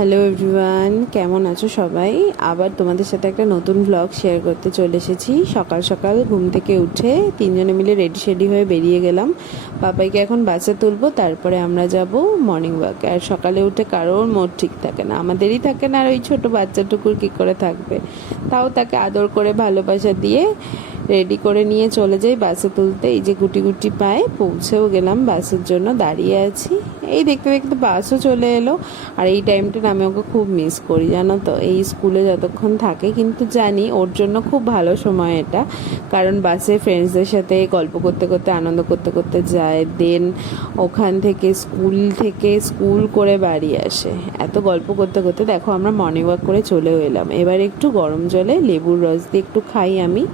Hello everyone, কেমন আছো সবাই? আবার তোমাদের সাথে একটা নতুন ব্লগ শেয়ার করতে চলে এসেছি। সকাল সকাল ঘুম থেকে উঠে তিনজনে মিলে রেডি হয়ে বেরিয়ে গেলাম। পাপাইকে এখন বাসে তুলবো, তারপরে আমরা যাব মর্নিং ওয়াকে। আর সকালে উঠে কারোর মোড ঠিক থাকে না, আমাদেরই থাকে না, আর ওই ছোটো বাচ্চাটুকুর কী করে থাকবে। তাও তাকে আদর করে ভালোবাসা দিয়ে রেডি করে নিয়ে চলে যাই বাসে তুলতে। এই যে গুটি গুটি পায়ে পৌঁছেও গেলাম, বাসের জন্য দাঁড়িয়ে আছি। এই দেখতে দেখতে বাসও চলে এলো। আর এই টাইমটা আমি ওকে খুব মিস করি, জানো তো, এই স্কুলে যতক্ষণ থাকে। কিন্তু জানি ওর জন্য খুব ভালো সময় এটা, কারণ বাসে ফ্রেন্ডসদের সাথে গল্প করতে করতে আনন্দ করতে করতে যায়, দেন ওখান থেকে স্কুল করে বাড়ি আসে। এত গল্প করতে করতে দেখো আমরা মর্নিং ওয়াক করে চলেও এলাম। এবার একটু গরম জলে লেবুর রস দিয়ে একটু খাই আমি,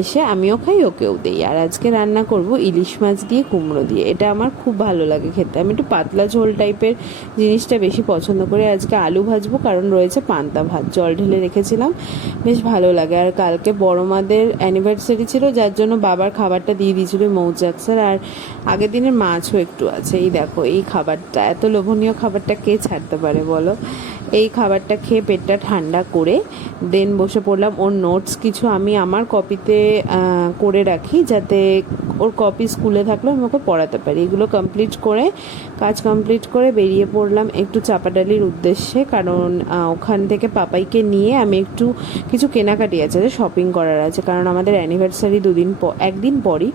এসে আমিও খাই ওকেও দিই। আর আজকে রান্না করব ইলিশ মাছ দিয়ে কুমড়ো দিয়ে। এটা আমার খুব ভালো লাগে খেতে, আমি একটু পাতলা ঝোল টাইপের জিনিসটা বেশি পছন্দ করি। আজকে আলু ভাজবো, কারণ রয়েছে পান্তা ভাত, জল ঢেলে রেখেছিলাম, বেশ ভালো লাগে। আর কালকে বড় মাদের অ্যানিভার্সারি ছিল, যার জন্য বাবার খাবারটা দিয়ে দিয়েছিল মৌচাকসার, আর আগের দিনের মাছও একটু আছে। এই দেখো এই খাবারটা, এত লোভনীয় খাবারটা কে ছাড়তে পারে বলো। এই খাবারটা খেয়ে পেটটা ঠান্ডা করে দেন বসে পড়লাম। ওর নোটস কিছু আমি আমার কপিতে করে রাখি, যাতে ওর কপি স্কুলে থাকলে আমি ওকে পড়াতে পারি। এগুলো কাজ কমপ্লিট করে বেরিয়ে পড়লাম একটু চাপাডালির উদ্দেশ্যে, কারণ ওখান থেকে পাপাইকে নিয়ে আমি একটু কিছু কেনাকাটি আছে, শপিং করার আছে, কারণ আমাদের অ্যানিভার্সারি একদিন পরই।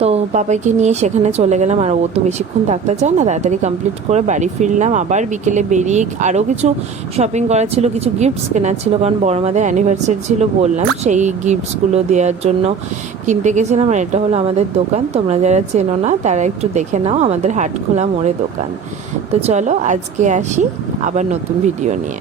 তো পাপাইকে নিয়ে সেখানে চলে গেলাম। আর ও তো বেশিক্ষণ থাকতে চায় না, তাড়াতাড়ি কমপ্লিট করে বাড়ি ফিরলাম। আবার বিকেলে বেরিয়ে আরও কিছু শপিং করার ছিল, কিছু গিফটস কেনার ছিল, কারণ বড় মাদের অ্যানিভার্সারি ছিল বললাম, সেই গিফটসগুলো দেওয়ার জন্য কিনতে গেছিলাম। আর এটা হলো আমাদের দোকান, তোমরা যারা চেনো না তারা একটু দেখে নাও, আমাদের হাটখোলা মোড়ে দোকান। তো চলো আজকে আসি আবার নতুন ভিডিও নিয়ে।